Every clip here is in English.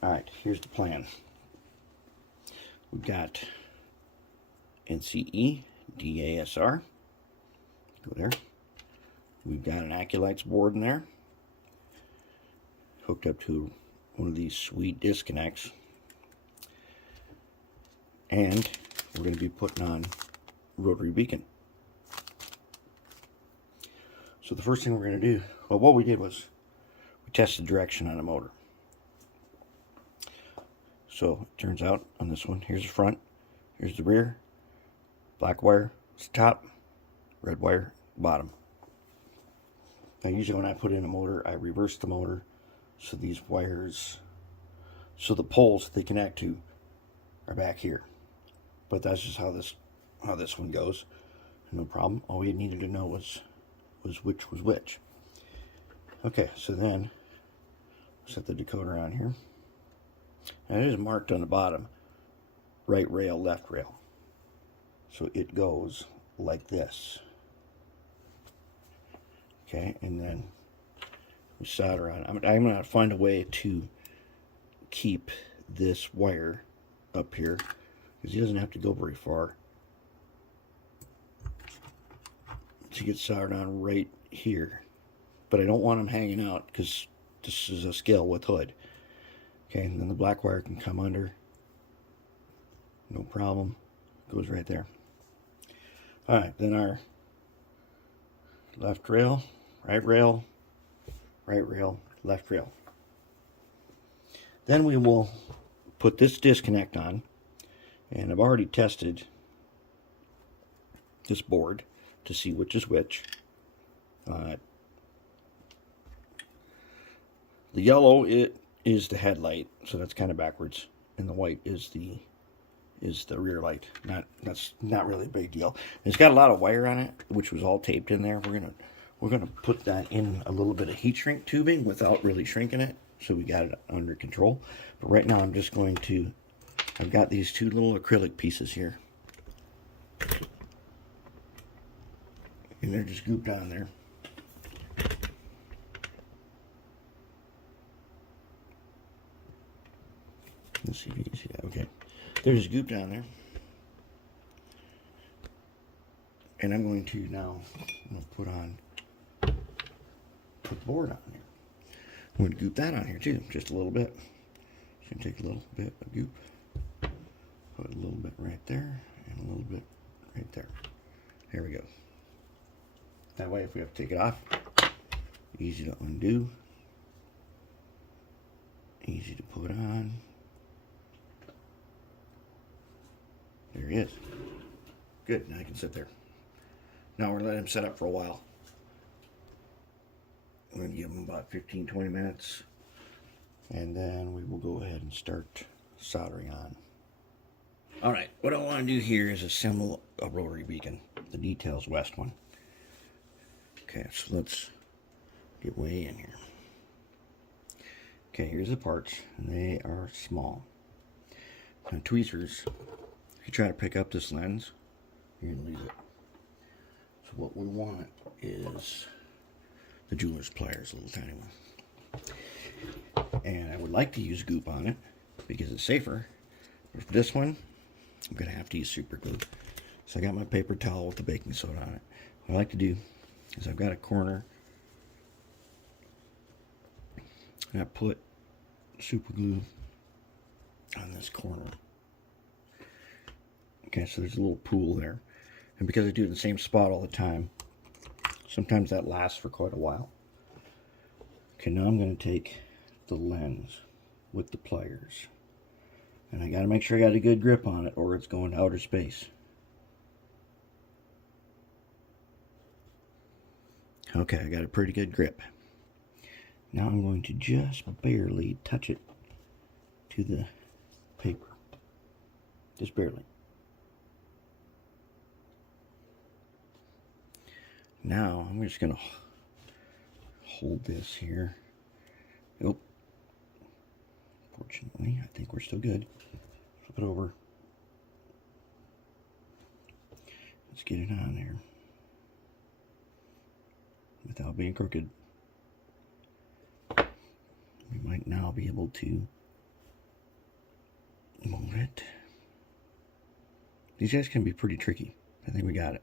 Alright, here's the plan. We've got NCE DASR. Go there. We've got an Accu Lights board in there, hooked up to one of these sweet disconnects. And we're going to be putting on Rotary Beacon. So the first thing we're going to do, well, what we did was we tested direction on the motor. So it turns out on this one, here's the front, here's the rear, black wire is the top, red wire bottom. Now usually when I put in a motor, I reverse the motor so these wires, so the poles they connect to are back here. But that's just how this one goes. No problem. All we needed to know was which was which. Okay, so then set the decoder on here. And it is marked on the bottom, right rail, left rail. So it goes like this. Okay, and then we solder on. I'm going to find a way to keep this wire up here, because he doesn't have to go very far to get soldered on right here. But I don't want him hanging out, because this is a scale width hood. Okay, and then the black wire can come under. No problem. Goes right there. Alright, then our left rail, right rail, left rail. Then we will put this disconnect on. And I've already tested this board to see which is which. The yellow, it is the headlight, so that's kind of backwards, and the white is the rear light. That's not really a big deal. It's got a lot of wire on it, which was all taped in there. We're gonna put that in a little bit of heat shrink tubing without really shrinking it, so we got it under control. But right now I'm just going to, I've got these two little acrylic pieces here, and they're just gooped on there. Let's see if you can see that. Okay, they're just gooped down there, and I'm going to now put the board on here. I'm going to goop that on here too, just a little bit. Just going to take a little bit of goop, put a little bit right there, and a little bit right there. There we go. That way, if we have to take it off, easy to undo, easy to put on. There he is. Good, now I can sit there. Now we're letting him set up for a while. We're going to give him about 15-20 minutes, and then we will go ahead and start soldering on. Alright, what I want to do here is assemble a rotary beacon, the Details West one. Okay, so let's get way in here. Okay, here's the parts, and they are small. Now tweezers, if you try to pick up this lens, you're going to lose it. So what we want is the jeweler's pliers, a little tiny one. And I would like to use goop on it because it's safer. But for this one, I'm going to have to use super glue. So I got my paper towel with the baking soda on it. What I like to do is I've got a corner, and I put super glue on this corner. Okay, so there's a little pool there. And because I do it in the same spot all the time, sometimes that lasts for quite a while. Okay, now I'm going to take the lens with the pliers. And I got to make sure I got a good grip on it, or it's going to outer space. Okay, I got a pretty good grip. Now I'm going to just barely touch it to the paper. Just barely. Now I'm just going to hold this here. Nope. Fortunately, I think we're still good. Flip it over. Let's get it on there without being crooked. We might now be able to Move it. These guys can be pretty tricky. I think we got it.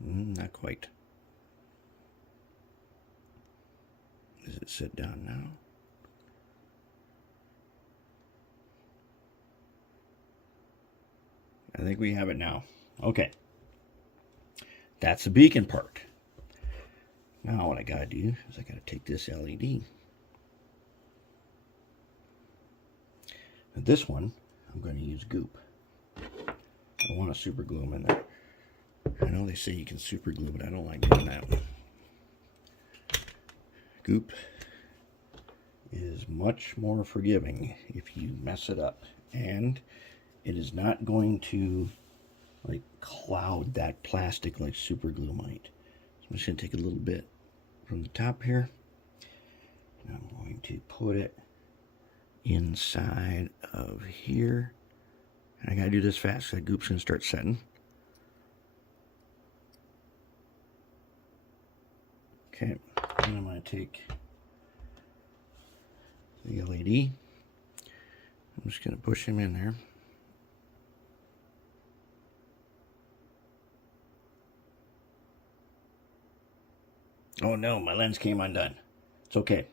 Not quite. Does it sit down now? I think we have it now. Okay. That's the beacon part. Now what I gotta do is I gotta take this LED. And this one, I'm gonna use goop. I want to super glue them in there. I know they say you can super glue, but I don't like doing that. Goop is much more forgiving if you mess it up, and it is not going to like cloud that plastic like super glue might. So I'm just going to take a little bit from the top here, and I'm going to put it inside of here. And I got to do this fast, so that goop's going to start setting. Okay, and I'm going to take the LED. I'm just going to push him in there. Oh no, my lens came undone. It's okay.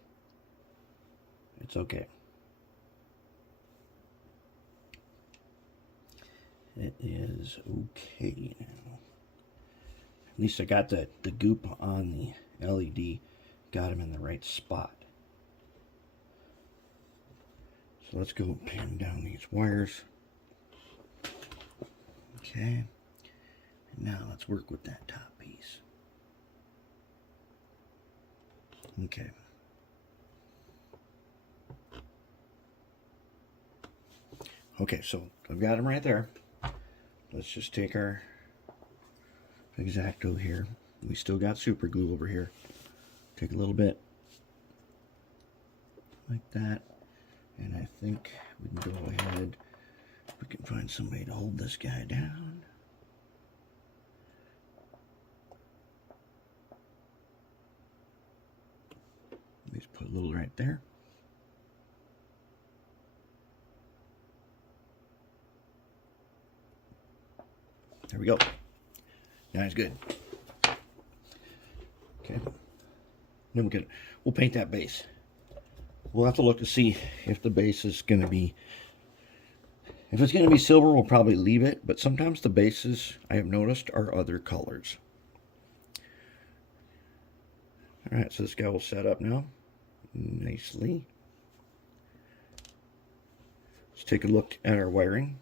It's okay. It is okay now. At least I got the goop on the LED, got him in the right spot. So let's go pin down these wires. Okay. And now let's work with that top piece. Okay. Okay, so I've got them right there. Let's just take our X-Acto here. We still got super glue over here. Take a little bit like that. And I think we can go ahead. We can find somebody to hold this guy down. Just put a little right there. There we go. Now it's good. Okay. Then we'll paint that base. We'll have to look to see if the base is going to be, if it's going to be silver, we'll probably leave it, but sometimes the bases, I have noticed, are other colors. Alright, so this guy will set up now nicely. Let's take a look at our wiring.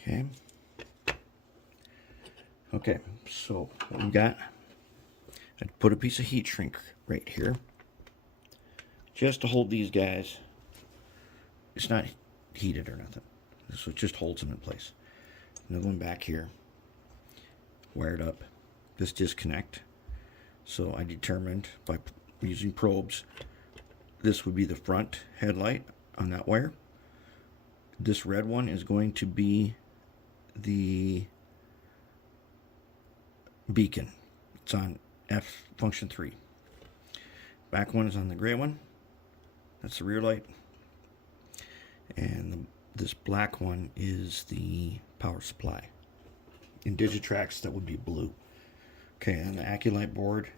Okay. Okay, so what we got, I put a piece of heat shrink right here just to hold these guys. It's not heated or nothing, so it just holds them in place. Another one back here, wired up, this disconnect. So I determined by using probes, this would be the front headlight on that wire. This red one is going to be the beacon. It's on F function 3. Back one is on the gray one. That's the rear light. And this black one is the power supply. In Digitrax, that would be blue. Okay, on the Accu Light board,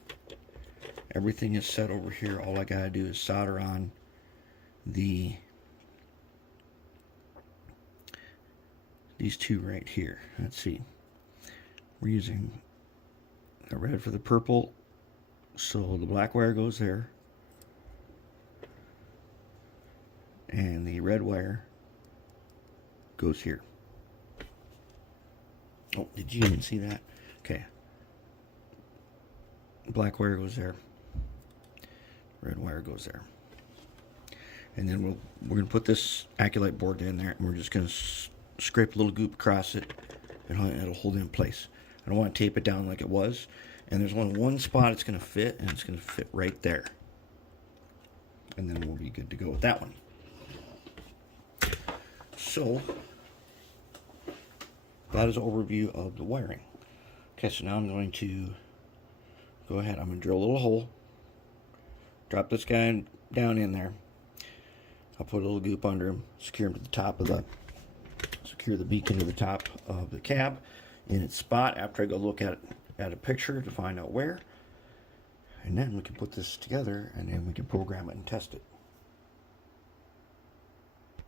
everything is set over here. All I gotta do is solder on these two right here. Let's see. We're using a red for the purple, so the black wire goes there, and the red wire goes here. Oh, did you even see that? Okay. Black wire goes there, red wire goes there, and then we're gonna put this Accu Light board in there, and we're just gonna scrape a little goop across it, and it'll hold it in place. I don't want to tape it down like it was, and there's only one spot it's gonna fit, and it's gonna fit right there, and then we'll be good to go with that one. So that is an overview of the wiring. Okay, so now I'm going to go ahead, I'm going to drill a little hole drop this guy down in there. I'll put a little goop under him, secure him to the top of the, secure the beacon to the top of the cab in its spot after I go look at a picture to find out where. And then we can put this together and then we can program it and test it.